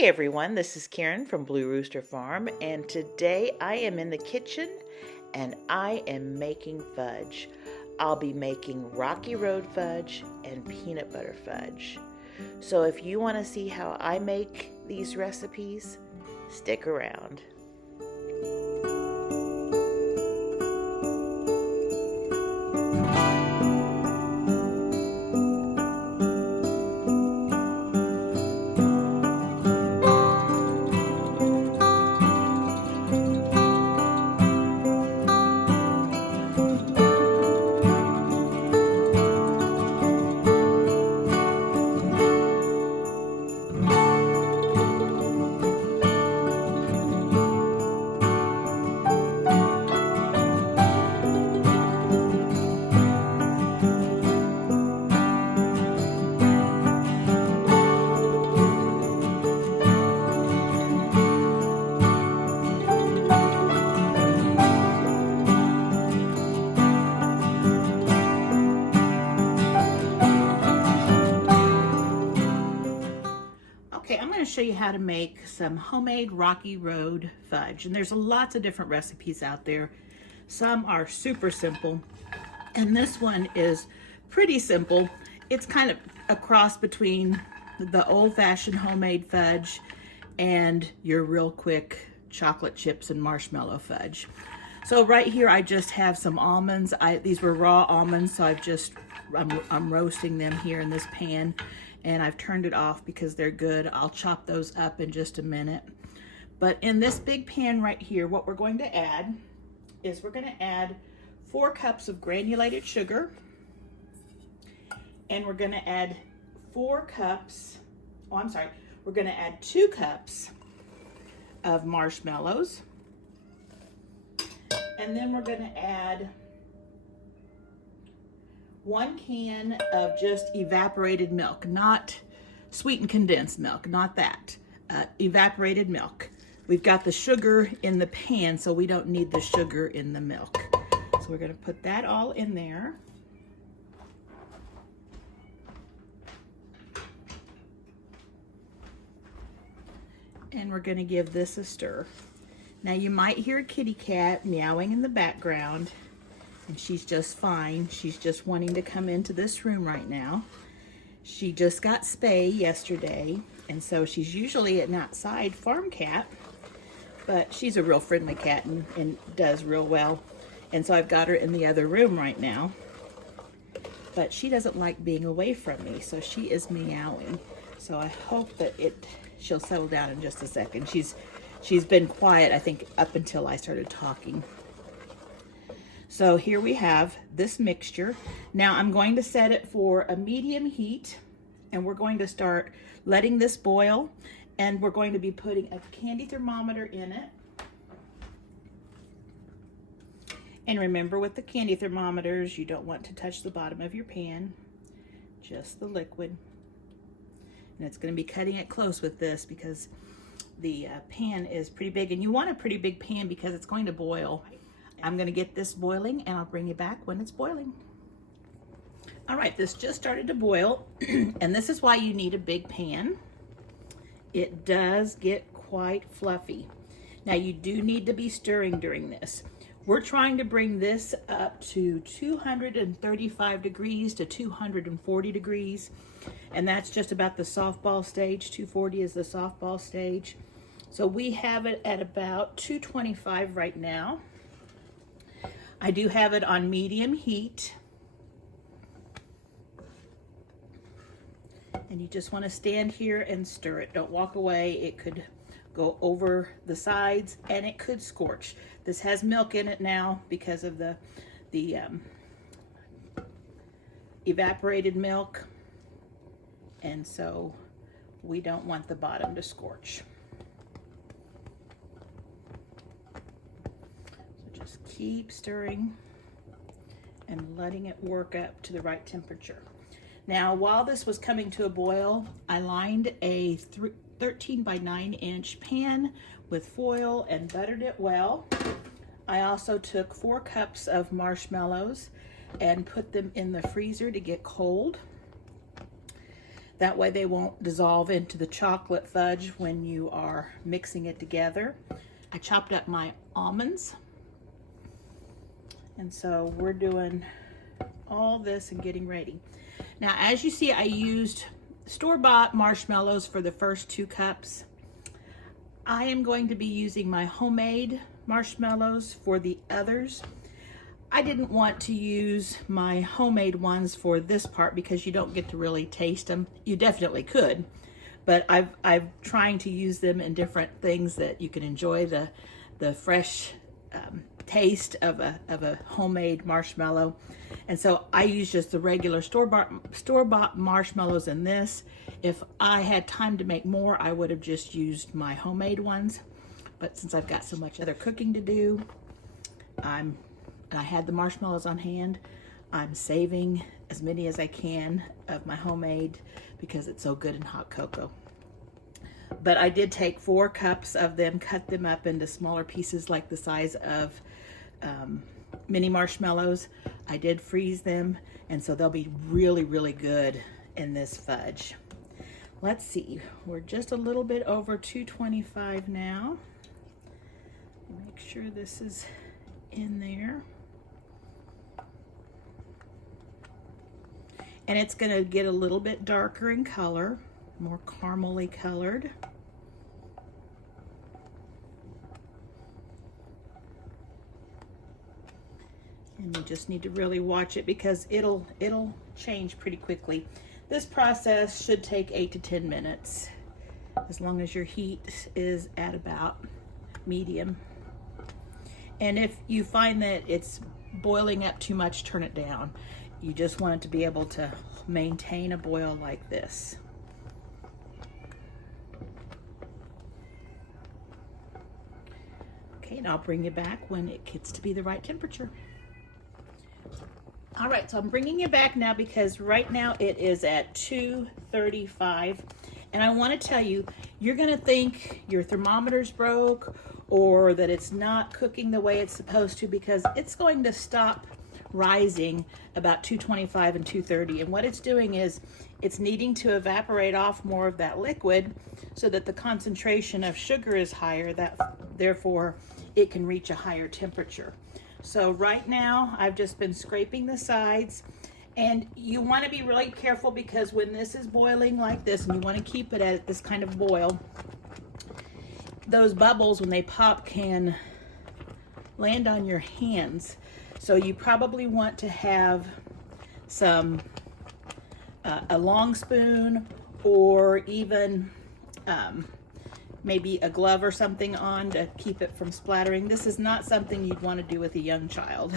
Hey everyone, this is Karen from Blue Rooster Farm, and today I am in the kitchen and I am making fudge. I'll be making Rocky Road fudge and peanut butter fudge. So if you want to see how I make these recipes, stick around. Okay, I'm going to show you how to make some homemade Rocky Road fudge. And there's lots of different recipes out there. Some are super simple, and this one is pretty simple. It's kind of a cross between the old-fashioned homemade fudge and your real quick chocolate chips and marshmallow fudge. So right here I just have some almonds. These were raw almonds, so I'm roasting them here in this pan, and I've turned it off because they're good. I'll chop those up in just a minute. But in this big pan right here, what we're going to add is we're going to add 4 cups of granulated sugar, and we're going to add 4 cups, we're going to add 2 cups of marshmallows, and then we're going to add 1 can of just evaporated milk, not sweetened condensed milk, not that, evaporated milk. We've got the sugar in the pan, so we don't need the sugar in the milk. So we're going to put that all in there. And we're going to give this a stir. Now you might hear a kitty cat meowing in the background, and she's just fine. She's just wanting to come into this room right now. She just got spayed yesterday, and so she's usually an outside farm cat, but she's a real friendly cat and does real well. And so I've got her in the other room right now, but she doesn't like being away from me, so she is meowing. So I hope that she'll settle down in just a second. She's been quiet, I think, up until I started talking. So here we have this mixture. Now I'm going to set it for a medium heat, and we're going to start letting this boil, and we're going to be putting a candy thermometer in it. And remember, with the candy thermometers, you don't want to touch the bottom of your pan, just the liquid. And it's going to be cutting it close with this because the pan is pretty big, and you want a pretty big pan because it's going to boil. I'm going to get this boiling, and I'll bring you back when it's boiling. All right, this just started to boil, and this is why you need a big pan. It does get quite fluffy. Now you do need to be stirring during this. We're trying to bring this up to 235 degrees to 240 degrees, and that's just about the softball stage. 240 is the softball stage. So we have it at about 225 right now. I do have it on medium heat. And you just want to stand here and stir it. Don't walk away. It could go over the sides and it could scorch. This has milk in it now because of the evaporated milk. And so we don't want the bottom to scorch. Just keep stirring and letting it work up to the right temperature. Now, while this was coming to a boil, I lined a 13 by 9 inch pan with foil and buttered it well. I also took 4 cups of marshmallows and put them in the freezer to get cold. That way they won't dissolve into the chocolate fudge when you are mixing it together. I chopped up my almonds. And so we're doing all this and getting ready. Now, as you see, I used store-bought marshmallows for the first 2 cups. I am going to be using my homemade marshmallows for the others. I didn't want to use my homemade ones for this part because you don't get to really taste them. You definitely could, but I'm trying to use them in different things that you can enjoy the fresh taste of a homemade marshmallow. And so I use just the regular store-bought marshmallows in this. If I had time to make more, I would have just used my homemade ones. But since I've got so much other cooking to do, I had the marshmallows on hand. I'm saving as many as I can of my homemade because it's so good in hot cocoa. But I did take 4 cups of them, cut them up into smaller pieces like the size of mini marshmallows. I did freeze them, and so they'll be really, really good in this fudge. Let's see, we're just a little bit over 225 now. Make sure this is in there. And it's going to get a little bit darker in color, more caramely colored. And you just need to really watch it because it'll change pretty quickly. This process should take 8 to 10 minutes, as long as your heat is at about medium. And if you find that it's boiling up too much, turn it down. You just want it to be able to maintain a boil like this. Okay, and I'll bring you back when it gets to be the right temperature. All right, so I'm bringing you back now because right now it is at 235. And I want to tell you, you're going to think your thermometer's broke or that it's not cooking the way it's supposed to, because it's going to stop rising about 225 and 230. And what it's doing is it's needing to evaporate off more of that liquid so that the concentration of sugar is higher, therefore it can reach a higher temperature. So right now I've just been scraping the sides, and you want to be really careful because when this is boiling like this and you want to keep it at this kind of boil, those bubbles when they pop can land on your hands. So you probably want to have some a long spoon, or even maybe a glove or something on to keep it from splattering. This is not something you'd want to do with a young child.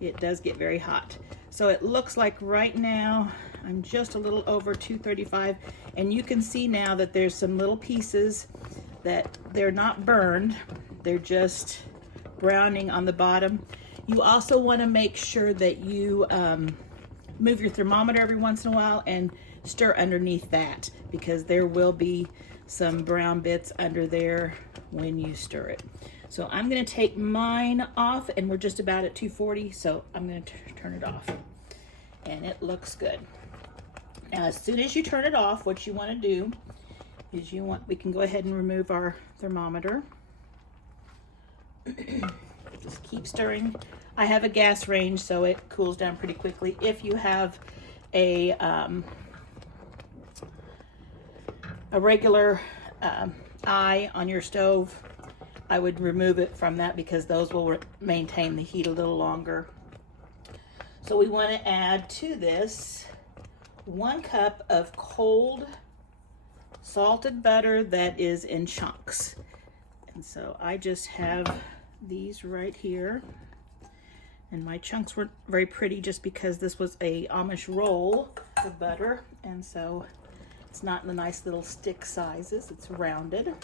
It does get very hot. So it looks like right now I'm just a little over 235, and you can see now that there's some little pieces that they're not burned, they're just browning on the bottom. You also want to make sure that you move your thermometer every once in a while and stir underneath that, because there will be some brown bits under there when you stir it. So I'm going to take mine off, and we're just about at 240, so I'm going to turn it off. And it looks good. Now, as soon as you turn it off, what you want to do is we can go ahead and remove our thermometer. Just keep stirring. I have a gas range, so it cools down pretty quickly. If you have a regular eye on your stove, I would remove it from that because those will maintain the heat a little longer. So we want to add to this 1 cup of cold salted butter that is in chunks. And so I just have these right here. And my chunks weren't very pretty just because this was a Amish roll of butter. And so it's not in the nice little stick sizes, it's rounded.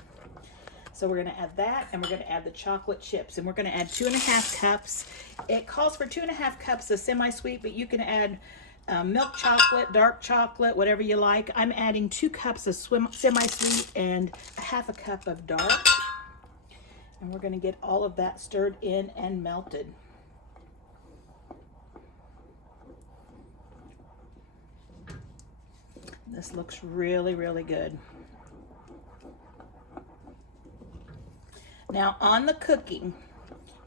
So we're going to add that, and we're going to add the chocolate chips, and we're going to add 2.5 cups. It calls for 2.5 cups of semi-sweet, but you can add milk chocolate, dark chocolate, whatever you like. I'm adding 2 cups of semi-sweet and 1/2 cup of dark. And we're going to get all of that stirred in and melted. This looks really, really good. Now on the cooking,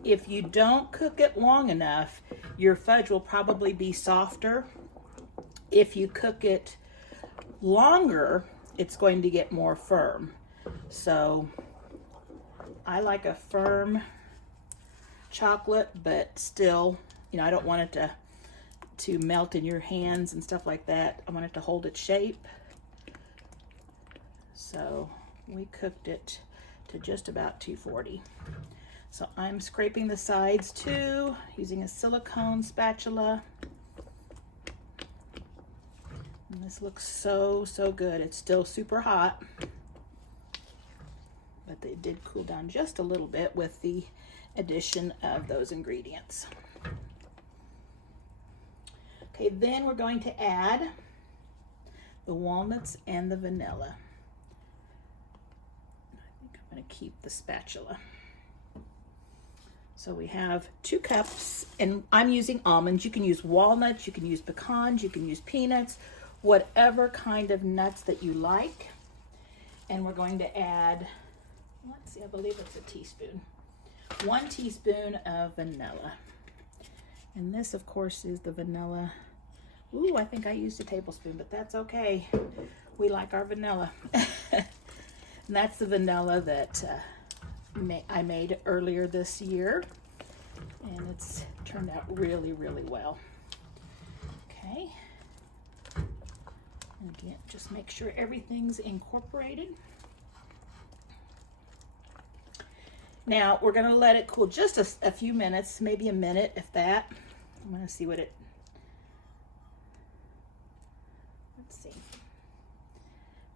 if you don't cook it long enough, your fudge will probably be softer. If you cook it longer, it's going to get more firm. So I like a firm chocolate, but still, you know, I don't want it to melt in your hands and stuff like that. I want it to hold its shape. So we cooked it to just about 240. So I'm scraping the sides too, using a silicone spatula. And this looks so, so good. It's still super hot, but they did cool down just a little bit with the addition of those ingredients. Okay, then we're going to add the walnuts and the vanilla. I think I'm going to keep the spatula. So we have 2 cups, and I'm using almonds. You can use walnuts, you can use pecans, you can use peanuts, whatever kind of nuts that you like. And we're going to add, let's see, I believe it's a teaspoon. 1 teaspoon of vanilla. And this, of course, is the vanilla. Ooh, I think I used a tablespoon, but that's okay. We like our vanilla. And that's the vanilla that I made earlier this year, and it's turned out really, really well. Okay. Again, just make sure everything's incorporated. Now we're going to let it cool just a few minutes, maybe a minute, if that. I'm going to see what it. Let's see.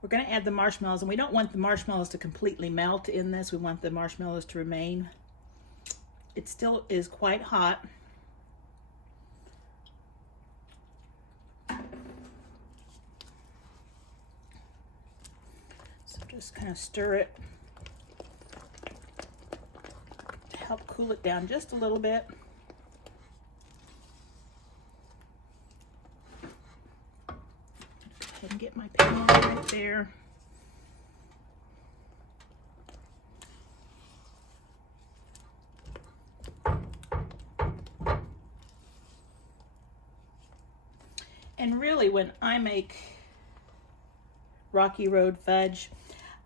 We're going to add the marshmallows, and we don't want the marshmallows to completely melt in this. We want the marshmallows to remain. It still is quite hot. So just kind of stir it to help cool it down just a little bit. And get my pan right there. And really, when I make Rocky Road fudge,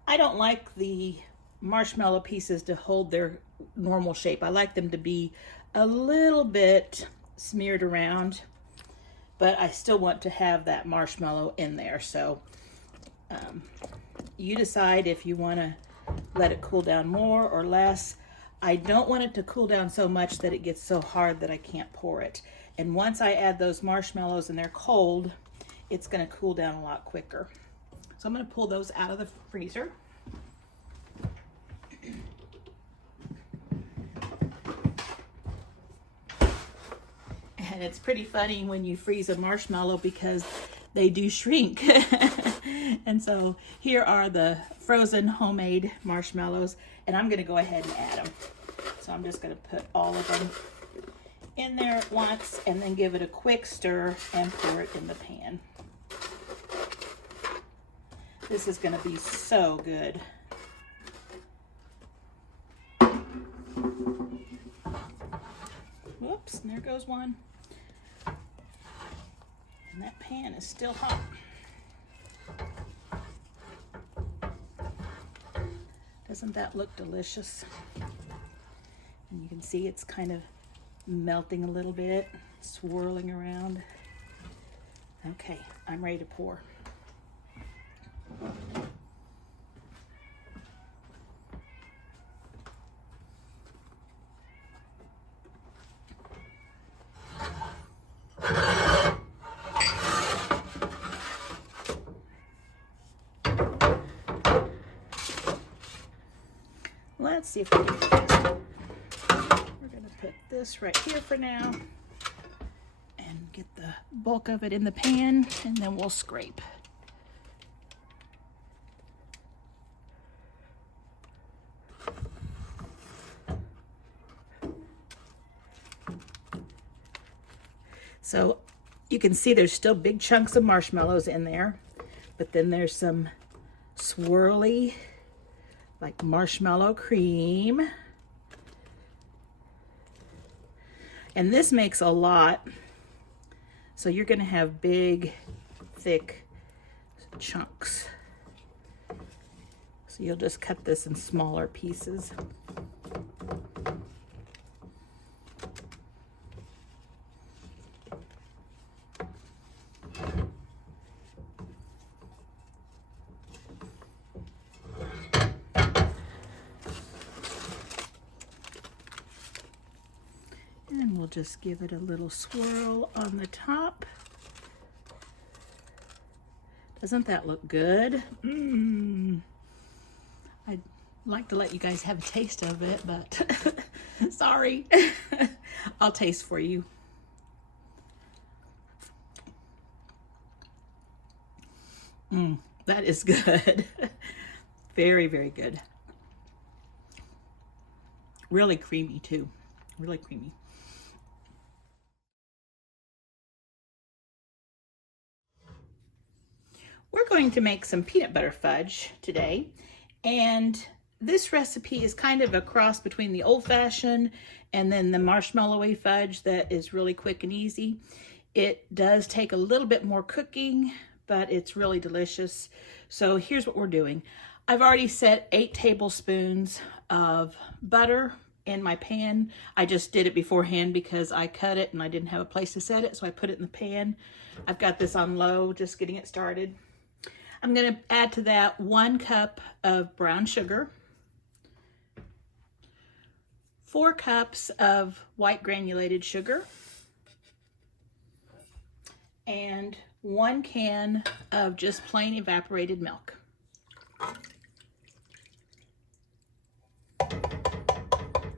I don't like the marshmallow pieces to hold their normal shape. I like them to be a little bit smeared around, but I still want to have that marshmallow in there. So you decide if you want to let it cool down more or less. I don't want it to cool down so much that it gets so hard that I can't pour it. And once I add those marshmallows and they're cold, it's going to cool down a lot quicker. So I'm going to pull those out of the freezer. And it's pretty funny when you freeze a marshmallow because they do shrink. And so here are the frozen homemade marshmallows, and I'm going to go ahead and add them. So I'm just going to put all of them in there at once and then give it a quick stir and pour it in the pan. This is going to be so good. Whoops, and there goes one. And that pan is still hot. Doesn't that look delicious? And you can see it's kind of melting a little bit, swirling around. Okay, I'm ready to pour. Let's see if we can do this. We're going to put this right here for now and get the bulk of it in the pan, and then we'll scrape. So you can see there's still big chunks of marshmallows in there. But then there's some swirly, like marshmallow cream. And this makes a lot. So you're gonna have big, thick chunks. So you'll just cut this in smaller pieces. And we'll just give it a little swirl on the top. Doesn't that look good? I'd like to let you guys have a taste of it, but sorry. I'll taste for you. That is good. Very, very good. Really creamy too. Really creamy. We're going to make some peanut butter fudge today, and this recipe is kind of a cross between the old-fashioned and then the marshmallowy fudge that is really quick and easy. It does take a little bit more cooking, but it's really delicious. So here's what we're doing. I've already set 8 tablespoons of butter in my pan. I just did it beforehand because I cut it and I didn't have a place to set it, so I put it in the pan. I've got this on low, just getting it started. I'm going to add to that 1 cup of brown sugar, 4 cups of white granulated sugar, and 1 can of just plain evaporated milk.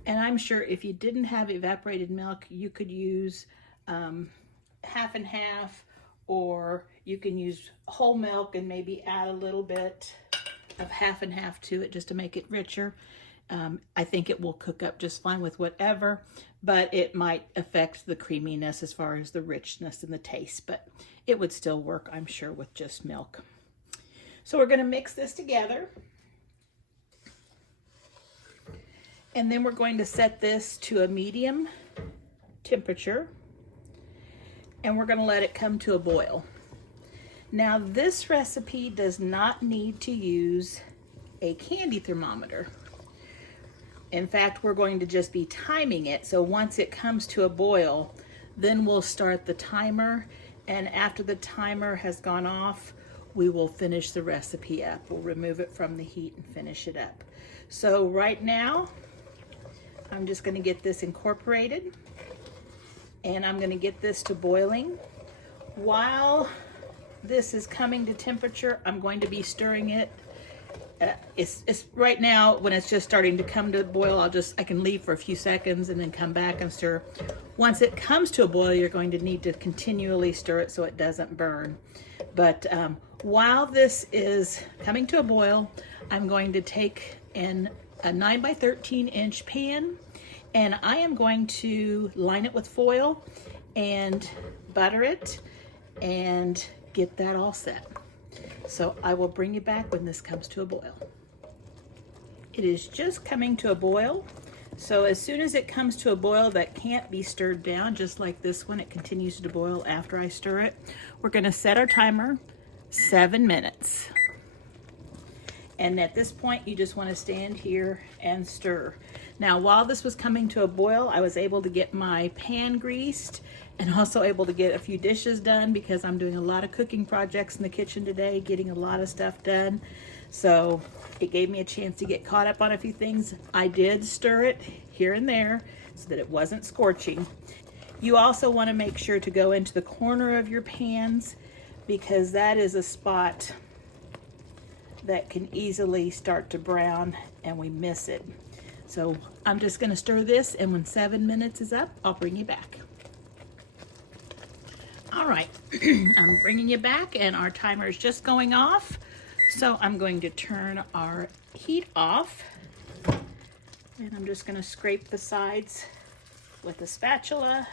And I'm sure if you didn't have evaporated milk, you could use half and half, or you can use whole milk and maybe add a little bit of half and half to it just to make it richer. I think it will cook up just fine with whatever, but it might affect the creaminess as far as the richness and the taste, but it would still work, I'm sure, with just milk. So we're going to mix this together. And then we're going to set this to a medium temperature, and we're going to let it come to a boil. Now, this recipe does not need to use a candy thermometer. In fact, we're going to just be timing it. So once it comes to a boil, then we'll start the timer. And after the timer has gone off, we will finish the recipe up. We'll remove it from the heat and finish it up. So right now, I'm just going to get this incorporated, and I'm going to get this to boiling. While this is coming to temperature, I'm going to be stirring it. It's right now, when it's just starting to come to boil, I can leave for a few seconds and then come back and stir. Once it comes to a boil, you're going to need to continually stir it so it doesn't burn. But while this is coming to a boil, I'm going to take a 9 by 13 inch pan, and I am going to line it with foil and butter it and get that all set. So I will bring you back when this comes to a boil. It is just coming to a boil. So as soon as it comes to a boil that can't be stirred down, just like this one, it continues to boil after I stir it. We're going to set our timer 7 minutes. And at this point, you just want to stand here and stir. Now, while this was coming to a boil, I was able to get my pan greased and also able to get a few dishes done because I'm doing a lot of cooking projects in the kitchen today, getting a lot of stuff done. So it gave me a chance to get caught up on a few things. I did stir it here and there so that it wasn't scorching. You also want to make sure to go into the corner of your pans because that is a spot that can easily start to brown and we miss it. So I'm just going to stir this, and when 7 minutes is up, I'll bring you back. All right, I'm bringing you back, and our timer is just going off. So I'm going to turn our heat off, and I'm just going to scrape the sides with a spatula,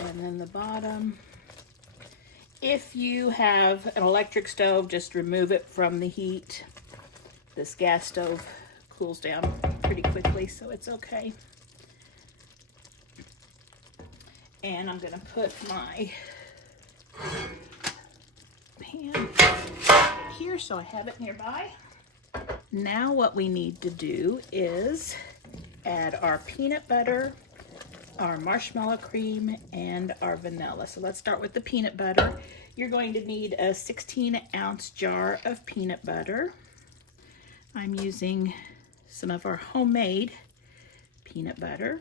and then the bottom. If you have an electric stove, just remove it from the heat. This gas stove cools down pretty quickly, so it's okay. And I'm gonna put my pan here so I have it nearby. Now what we need to do is add our peanut butter, our marshmallow cream, and our vanilla. So let's start with the peanut butter. You're going to need a 16-ounce jar of peanut butter. I'm using some of our homemade peanut butter.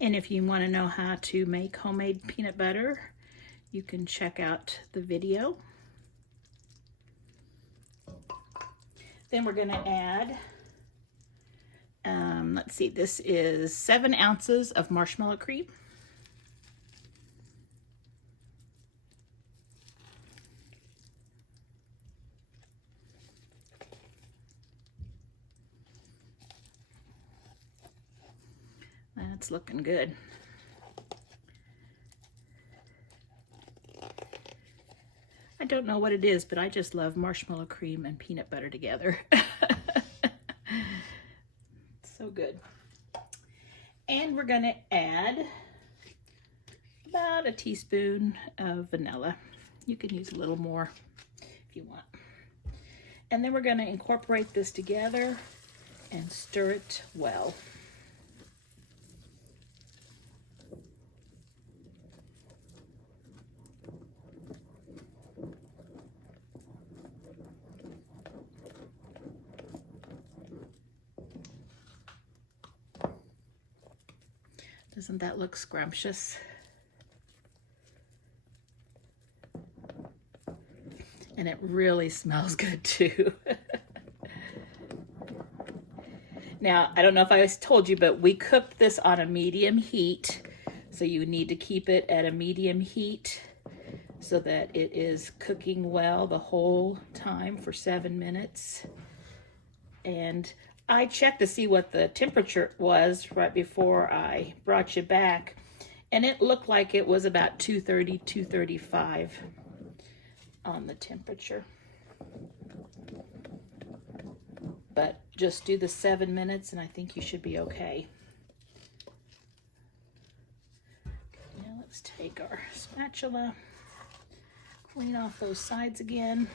And if you want to know how to make homemade peanut butter, you can check out the video. Then we're going to add, let's see, this is 7 ounces of marshmallow cream. That's looking good. I don't know what it is, but I just love marshmallow cream and peanut butter together. So good. And we're going to add about a teaspoon of vanilla. You can use a little more if you want. And then we're going to incorporate this together and stir it well. Doesn't that look scrumptious? And it really smells good too. Now, I don't know if I told you, but we cooked this on a medium heat. So you need to keep it at a medium heat so that it is cooking well the whole time for 7 minutes. And I checked to see what the temperature was right before I brought you back, and it looked like it was about 230, 235 on the temperature. But just do the 7 minutes and I think you should be okay. Now let's take our spatula, clean off those sides again,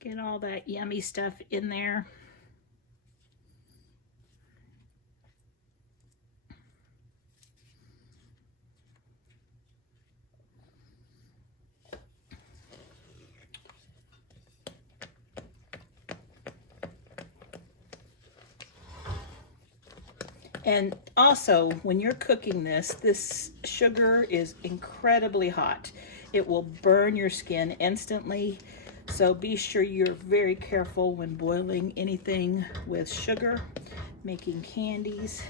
get all that yummy stuff in there. And also, when you're cooking this, this sugar is incredibly hot. It will burn your skin instantly. So be sure you're very careful when boiling anything with sugar, making candies,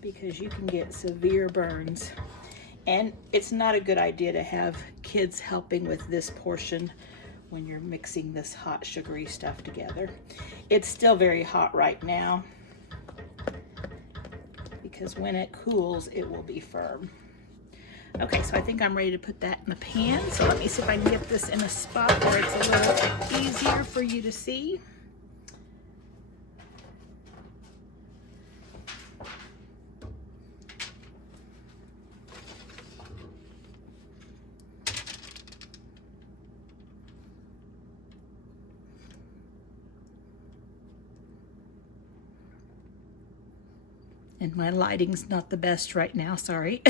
because you can get severe burns. And it's not a good idea to have kids helping with this portion when you're mixing this hot sugary stuff together. It's still very hot right now, because when it cools, it will be firm. Okay, so I think I'm ready to put that in the pan. So let me see if I can get this in a spot where it's a little easier for you to see. And my lighting's not the best right now, sorry.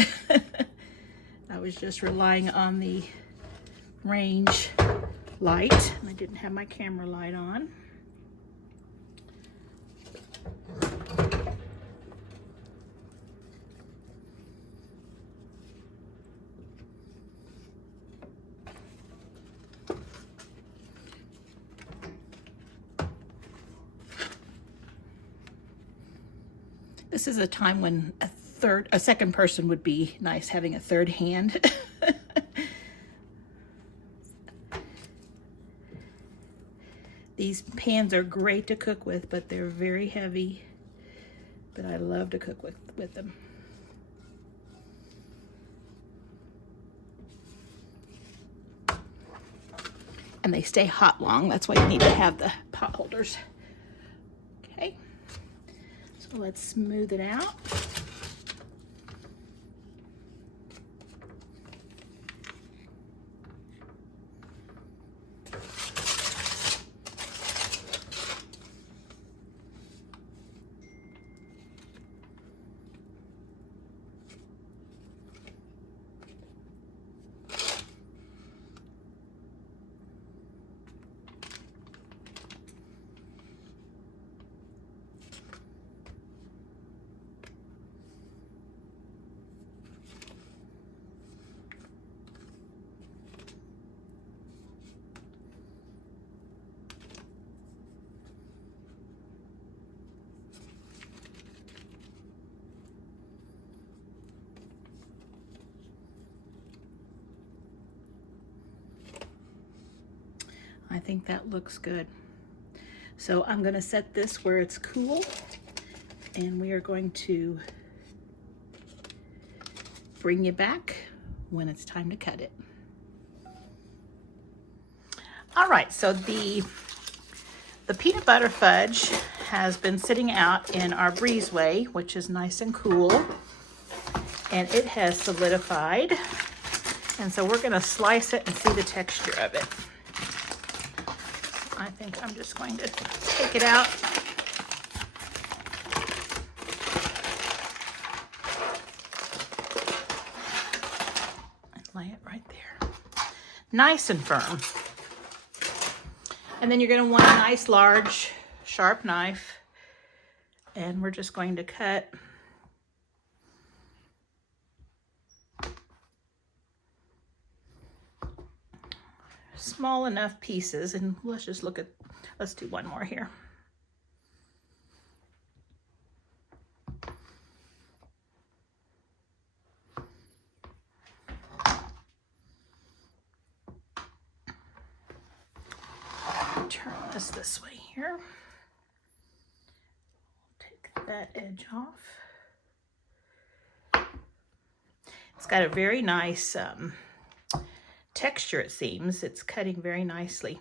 I was just relying on the range light. I didn't have my camera light on. This is a time when a second person would be nice, having a third hand. These pans are great to cook with, but they're very heavy. But I love to cook with them. And they stay hot long. That's why you need to have the pot holders. Okay, so let's smooth it out. I think that looks good. So I'm going to set this where it's cool, and we are going to bring you back when it's time to cut it. All right, so the peanut butter fudge has been sitting out in our breezeway, which is nice and cool, and it has solidified. And so we're going to slice it and see the texture of it. I think I'm just going to take it out. And lay it right there. Nice and firm. And then you're going to want a nice large sharp knife. And we're just going to cut small enough pieces, and let's just let's do one more here. Turn this way here. Take that edge off. It's got a very nice texture, it seems. It's cutting very nicely.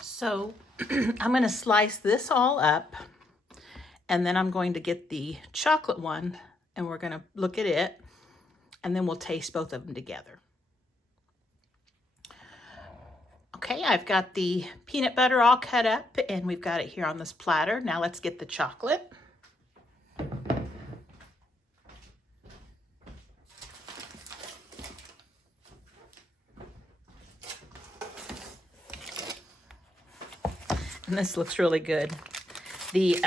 So I'm going to slice this all up, and then I'm going to get the chocolate one, and we're going to look at it, and then we'll taste both of them together. Okay, I've got the peanut butter all cut up, and we've got it here on this platter. Now let's get the chocolate. And this looks really good. The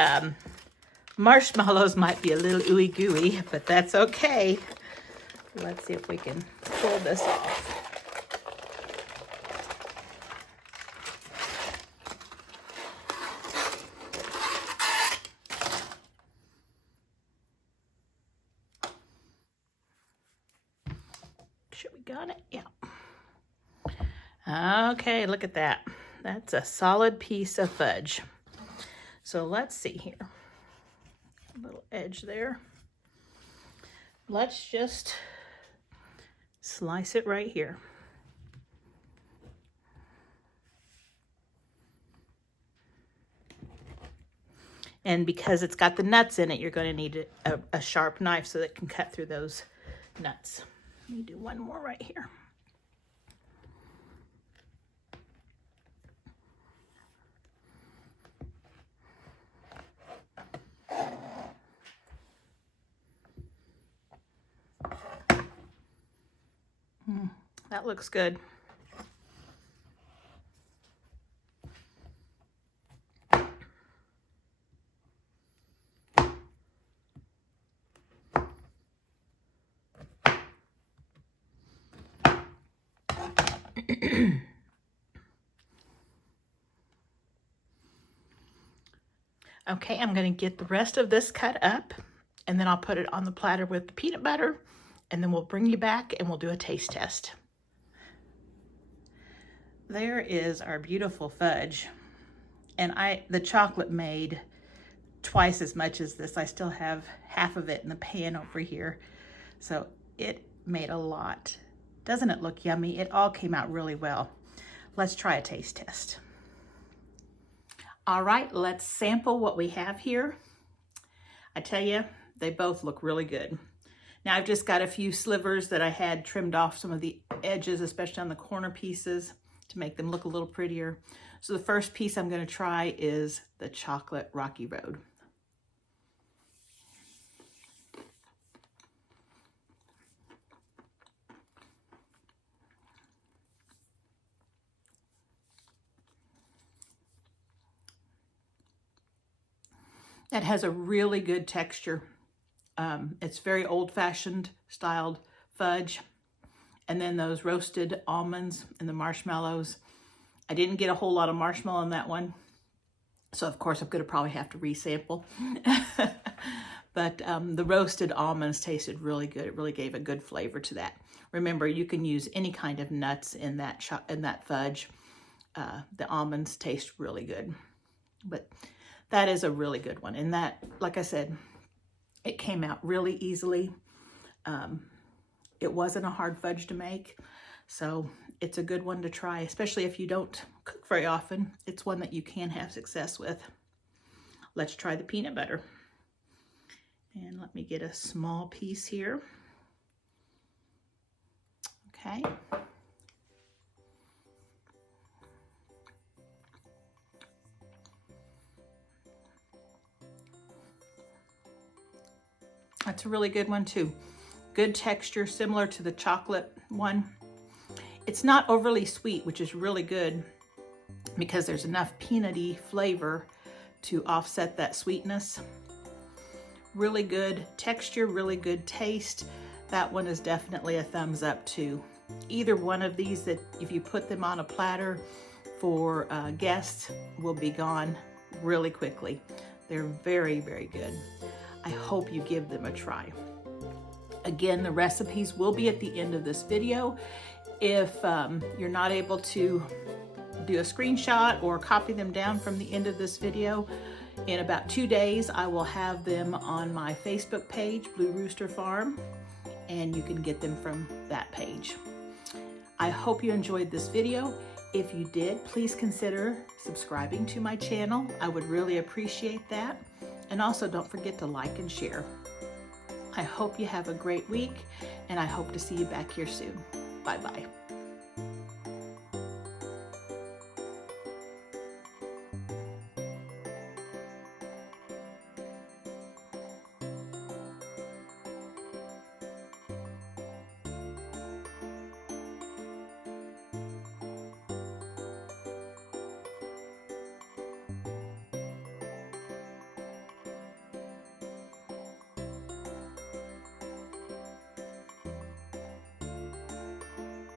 marshmallows might be a little ooey gooey, but that's okay. Let's see if we can pull this off. Sure we got it? Yeah. Okay, look at that. That's a solid piece of fudge. So let's see here. A little edge there. Let's just slice it right here. And because it's got the nuts in it, you're going to need a sharp knife so that it can cut through those nuts. Let me do one more right here. That looks good. Okay, I'm going to get the rest of this cut up, and then I'll put it on the platter with the peanut butter, and then we'll bring you back and we'll do a taste test. There is our beautiful fudge, and the chocolate made twice as much as this. I still have half of it in the pan over here, so it made a lot. Doesn't it look yummy? It all came out really well. Let's try a taste test. All right, let's sample what we have here. I tell you, they both look really good. Now I've just got a few slivers that I had trimmed off some of the edges, especially on the corner pieces, to make them look a little prettier. So the first piece I'm going to try is the chocolate Rocky Road. That has a really good texture. It's very old-fashioned styled fudge. And then those roasted almonds and the marshmallows. I didn't get a whole lot of marshmallow in that one, so of course I'm going to probably have to resample. But the roasted almonds tasted really good. It really gave a good flavor to that. Remember, you can use any kind of nuts in that fudge. The almonds taste really good. But that is a really good one. And that, like I said, it came out really easily. It wasn't a hard fudge to make, so it's a good one to try, especially if you don't cook very often. It's one that you can have success with. Let's try the peanut butter. And let me get a small piece here. Okay. That's a really good one too. Good texture, similar to the chocolate one. It's not overly sweet, which is really good because there's enough peanutty flavor to offset that sweetness. Really good texture, really good taste. That one is definitely a thumbs up too. Either one of these, that if you put them on a platter for guests, will be gone really quickly. They're very, very good. I hope you give them a try. Again, the recipes will be at the end of this video. If you're not able to do a screenshot or copy them down from the end of this video, in about 2 days, I will have them on my Facebook page, Blue Rooster Farm, and you can get them from that page. I hope you enjoyed this video. If you did, please consider subscribing to my channel. I would really appreciate that. And also don't forget to like and share. I hope you have a great week, and I hope to see you back here soon. Bye-bye.